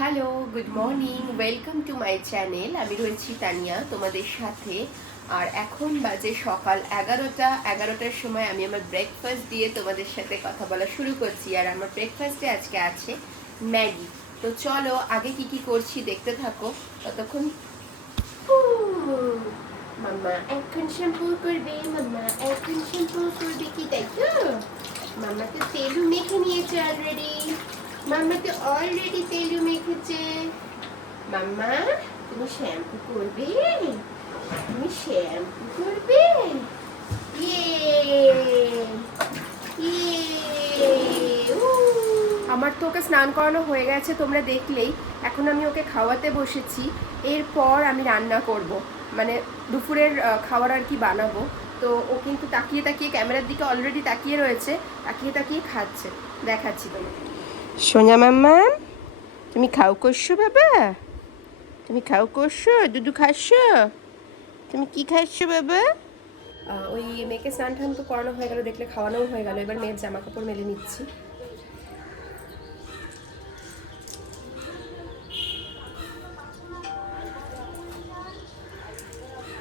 Hello, good morning, welcome to my channel. আমি রয়েছি তানিয়া তোমাদের সাথে। আর এখন বাজে সকাল 11টার সময় আমি আমার ব্রেকফাস্ট দিয়ে তোমাদের সাথে কথা বলা শুরু করছি। আর আমার ব্রেকফাস্টে আজকে আছে ম্যাগি। তো চলো আগে কি কি করছি দেখতে থাকো। ততক্ষণ মাম্মা এখন শ্যাম্পু করবে, মাম্মা এখন শ্যাম্পু করবে, কি তাই তো? মাম্মা তো তেলও মেখে নিয়েছে অলরেডি। মাম্মা তো অলরেডি তেলও মেখেছে। মাম্মা তুমি শ্যাম্পু করবে, তুমি শ্যাম্পু করবে। ইয়ে ইয়ে আমার তো ওকে স্নান করানো হয়ে গেছে, তোমরা দেখলেই। এখন আমি ওকে খাওয়াতে বসেছি। এরপর আমি রান্না করব, মানে দুপুরের খাবার আর কি বানাবো। তো ও কিন্তু তাকিয়ে তাকিয়ে ক্যামেরার দিকে অলরেডি তাকিয়ে রয়েছে, তাকিয়ে তাকিয়ে খাচ্ছে। দেখাচ্ছি তোমাকে। সোনা মাম্মা, তুমি খাও করছো বাবা? তুমি খাও করছো? দুধু খাচ্ছ? তুমি কি খাচ্ছ বাবা? ওই মেয়েকে স্নান টান তো করানো হয়ে গেল, দেখলে খাওয়ানোও হয়ে গেল। এবার মেয়ের জামা কাপড় মেলে নিচ্ছি।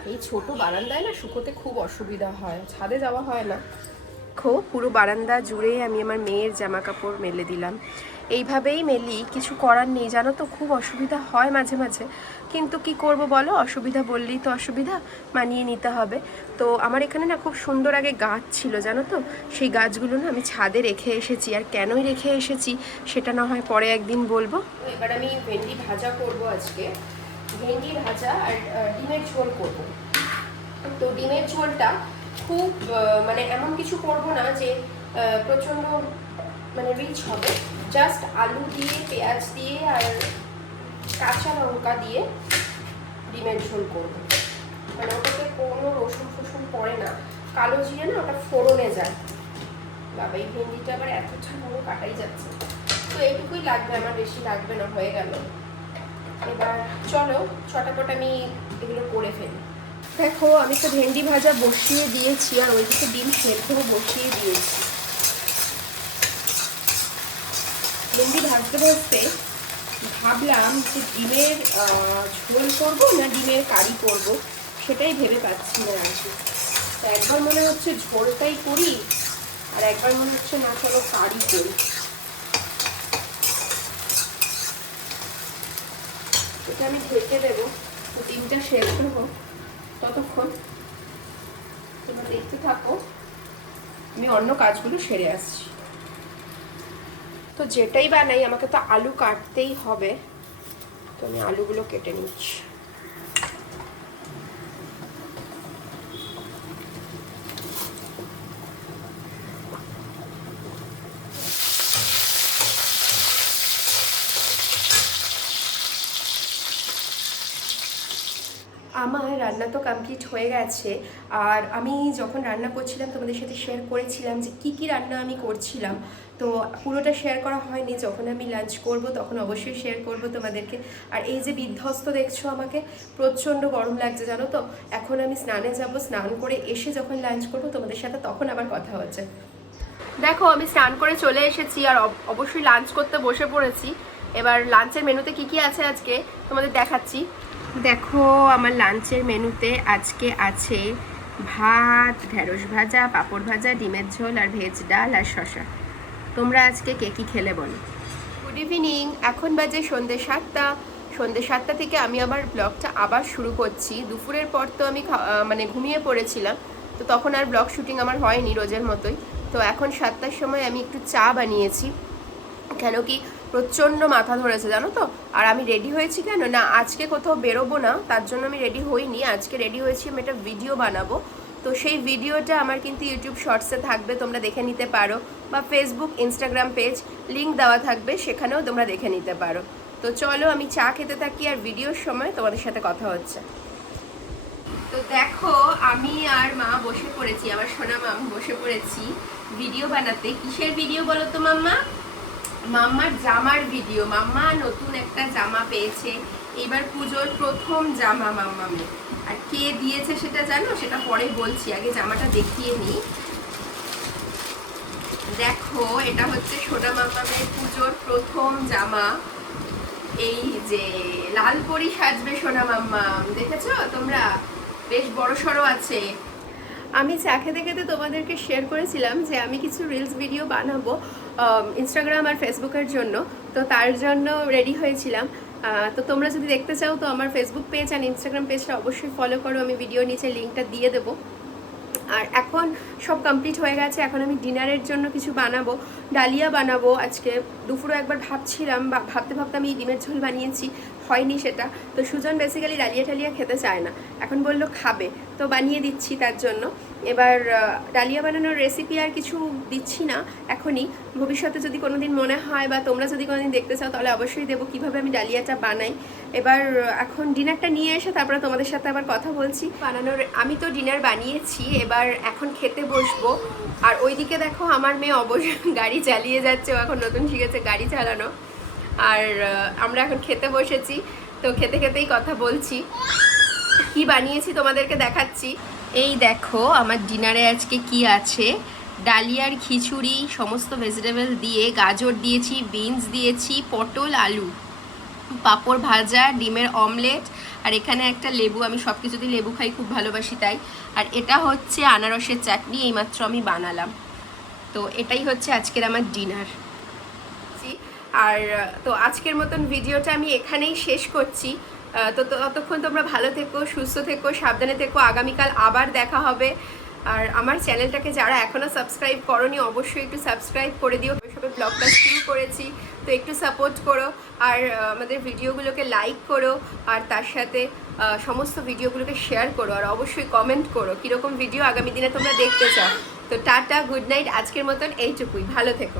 এই ছোট বারান্দায় না শুকোতে খুব অসুবিধা হয়, ছাদে যাওয়া হয় না। পুরো বারান্দা জুড়ে আমি আমার মেয়ের জামা কাপড় মেলে দিলাম। এইভাবেই মেলি, কিছু করার নেই জানো তো। খুব অসুবিধা হয় মাঝে মাঝে, কিন্তু কি করব বলো, অসুবিধা বললেই তো অসুবিধা, মানিয়ে নিতে হবে। তো আমার এখানে না খুব সুন্দর আগে গাছ ছিল জানো তো, সেই গাছগুলো না আমি ছাদে রেখে এসেছি। আর কেনই রেখে এসেছি সেটা না হয় পরে একদিন বলবো। এবার আমি ভেন্ডি ভাজা করব আজকে, ভেন্ডি ভাজা আর ডিমের ঝোল করব। তো ডিমের ঝোলটা খুব মানে এমন কিছু করব না যে প্রচণ্ড মানে রিচ হবে। জাস্ট আলু দিয়ে, পেঁয়াজ দিয়ে আর কাঁচা লঙ্কা দিয়ে ডিমের ঝোল করব। মানে ওটাতে কোনো রসুন ফসুন পড়ে না, কালো জিরে না ওটা ফোড়নে যায়। বাবা এই ভেন্ডিটা আবার এতটা বড় কাটাই যাচ্ছে। তো এইটুকুই লাগবে আমার, বেশি লাগবে না, হয়ে গেল। এবার চলো ছটাপট আমি এগুলো করে ফেলি। দেখো আমি তো ভেন্ডি ভাজা বসিয়ে দিয়েছি, আর ওইদিকে ডিম সেদ্ধ বসিয়ে দিয়েছি। ভেন্ডি ভাজতে ভাজতে ভাবলাম যে ডিমের ঝোল করবো না ডিমের কারি করব, সেটাই ভেবে পাচ্ছি না আর কি। তো একবার মনে হচ্ছে ঝোলটাই করি, আর একবার মনে হচ্ছে না চলো কারি করি। এটা আমি ঢেকে দেবো, ডিমটা সেদ্ধ হোক। ততক্ষণ তোমরা দেখতে থাকো, আমি অন্য কাজগুলো সেরে আসছি। তো যেটাই বানাই আমাকে তো আলু কাটতেই হবে, তো আমি আলুগুলো কেটে নিচ্ছি। আমার রান্না তো কমপ্লিট হয়ে গেছে। আর আমি যখন রান্না করছিলাম তোমাদের সাথে শেয়ার করেছিলাম যে কি কি রান্না আমি করছিলাম। তো পুরোটা শেয়ার করা হয়নি, যখন আমি লাঞ্চ করব তখন অবশ্যই শেয়ার করব তোমাদেরকে। আর এই যে বিধ্বস্ত দেখছো আমাকে, প্রচণ্ড গরম লাগছে জানো তো। এখন আমি স্নানে যাব, স্নান করে এসে যখন লাঞ্চ করব তোমাদের সাথে তখন আবার কথা হচ্ছে। দেখো আমি স্নান করে চলে এসেছি, আর অবশ্যই লাঞ্চ করতে বসে পড়েছি। এবার লাঞ্চের মেনুতে কি কি আছে আজকে তোমাদের দেখাচ্ছি। দেখো আমার লাঞ্চের মেনুতে আজকে আছে ভাত, ঢেঁড়স ভাজা, পাঁপড় ভাজা, ডিমের ঝোল আর ভেজ ডাল আর শসা। তোমরা আজকে কে কী খেলে বলো? গুড ইভিনিং, এখন বাজে সন্ধ্যে 7টা। সন্ধ্যে 7টা থেকে আমি আবার ব্লগটা আবার শুরু করছি। দুপুরের পর তো আমি মানে ঘুমিয়ে পড়েছিলাম, তো তখন আর ব্লগ শুটিং আমার হয়নি রোজের মতোই। তো এখন 7টার সময় আমি একটু চা বানিয়েছি, কেন কি প্রচণ্ড মাথা ধরেছে জানো তো। আর আমি রেডি হয়েছি কেন না, আজকে কোথাও বেরোবো না, তার জন্য আমি রেডি হইনি। আজকে রেডি হয়েছি আমি একটা ভিডিও বানাবো। তো সেই ভিডিওটা আমার কিন্তু ইউটিউব শর্টসে থাকবে, তোমরা দেখে নিতে পারো, বা ফেসবুক ইনস্টাগ্রাম পেজ লিঙ্ক দেওয়া থাকবে, সেখানেও তোমরা দেখে নিতে পারো। তো চলো আমি চা খেতে থাকি, আর ভিডিওর সময় তোমাদের সাথে কথা হচ্ছে। তো দেখো আমি আর মা বসে পড়েছি, আমার সোনা মাম বসে পড়েছি ভিডিও বানাতে। কিসের ভিডিও বলো তো মাম্মা? মাম্মার জামার ভিডিও। মাম্মা নতুন একটা জামা পেয়েছে, এবার পুজোর প্রথম জামা মাম্মামের। আর কে দিয়েছে সেটা জানো, সেটা পরে বলছি, আগে জামাটা দেখিয়ে নিই। দেখো এটা হচ্ছে সোনা মাম্মামের পুজোর প্রথম জামা। এই যে লাল পরি সাজবে সোনা মাম্মাম, দেখেছো তোমরা? বেশ বড় সড়ো আছে। আমি চা খেতে খেতে তোমাদেরকে শেয়ার করেছিলাম যে আমি কিছু রিলস ভিডিও বানাবো ইনস্টাগ্রাম আর ফেসবুকের জন্য, তো তার জন্য রেডি হয়েছিলাম। তো তোমরা যদি দেখতে চাও তো আমার ফেসবুক পেজ আর ইনস্টাগ্রাম পেজটা অবশ্যই ফলো করো, আমি ভিডিও নিচে লিঙ্কটা দিয়ে দেবো। আর এখন সব কমপ্লিট হয়ে গেছে, এখন আমি ডিনারের জন্য কিছু বানাবো, ডালিয়া বানাবো আজকে। দুপুরে একবার ভাবছিলাম, ভাবতে ভাবতে আমি ডিমের ঝোল বানিয়েছি, হয়নি সেটা। তো সুজন বেসিক্যালি ডালিয়া টালিয়া খেতে চায় না, এখন বললো খাবে, তো বানিয়ে দিচ্ছি তার জন্য। এবার ডালিয়া বানানোর রেসিপি আর কিছু দিচ্ছি না এখনই, ভবিষ্যতে যদি কোনো দিন মনে হয় বা তোমরা যদি কোনো দিন দেখতে চাও তাহলে অবশ্যই দেবো কীভাবে আমি ডালিয়াটা বানাই। এবার এখন ডিনারটা নিয়ে এসে তারপরে তোমাদের সাথে আবার কথা বলছি। বানানোর আমি তো ডিনার বানিয়েছি, এবার এখন খেতে বসবো। আর ওইদিকে দেখো আমার মেয়ে অবশ্যই গাড়ি চালিয়ে যাচ্ছে, ও এখন নতুন শিখেছে গাড়ি চালানো। আর আমরা এখন খেতে বসেছি, তো খেতে খেতেই কথা বলছি। কি বানিয়েছি তোমাদেরকে দেখাচ্ছি। এই দেখো আমার ডিনারে আজকে কি আছে, ডালিয়ার খিচুড়ি, সমস্ত ভেজিটেবল দিয়ে, গাজর দিয়েছি, বিনস দিয়েছি, পটল আলু, পাঁপড় ভাজা, ডিমের অমলেট, আর এখানে একটা লেবু, আমি সব কিছুতেই লেবু খাই, খুব ভালোবাসি তাই। আর এটা হচ্ছে আনারসের চাটনি, এইমাত্র আমি বানালাম। তো এটাই হচ্ছে আজকের আমার ডিনার। আর তো আজকের মতন ভিডিওটা আমি এখানেই শেষ করছি। তো ততক্ষণ তোমরা ভালো থেকো, সুস্থ থেকো, সাবধানে থেকো। আগামীকাল আবার দেখা হবে। আর আমার চ্যানেলটাকে যারা এখনও সাবস্ক্রাইব করোনি অবশ্যই একটু সাবস্ক্রাইব করে দিও। সবে ব্লগটা শুরু করেছি, তো একটু সাপোর্ট করো। আর আমাদের ভিডিওগুলোকে লাইক করো, আর তার সাথে সমস্ত ভিডিওগুলোকে শেয়ার করো, আর অবশ্যই কমেন্ট করো কীরকম ভিডিও আগামী দিনে তোমরা দেখতে চাও। তো টাটা, গুড নাইট, আজকের মতন এইটুকুই, ভালো থেকো।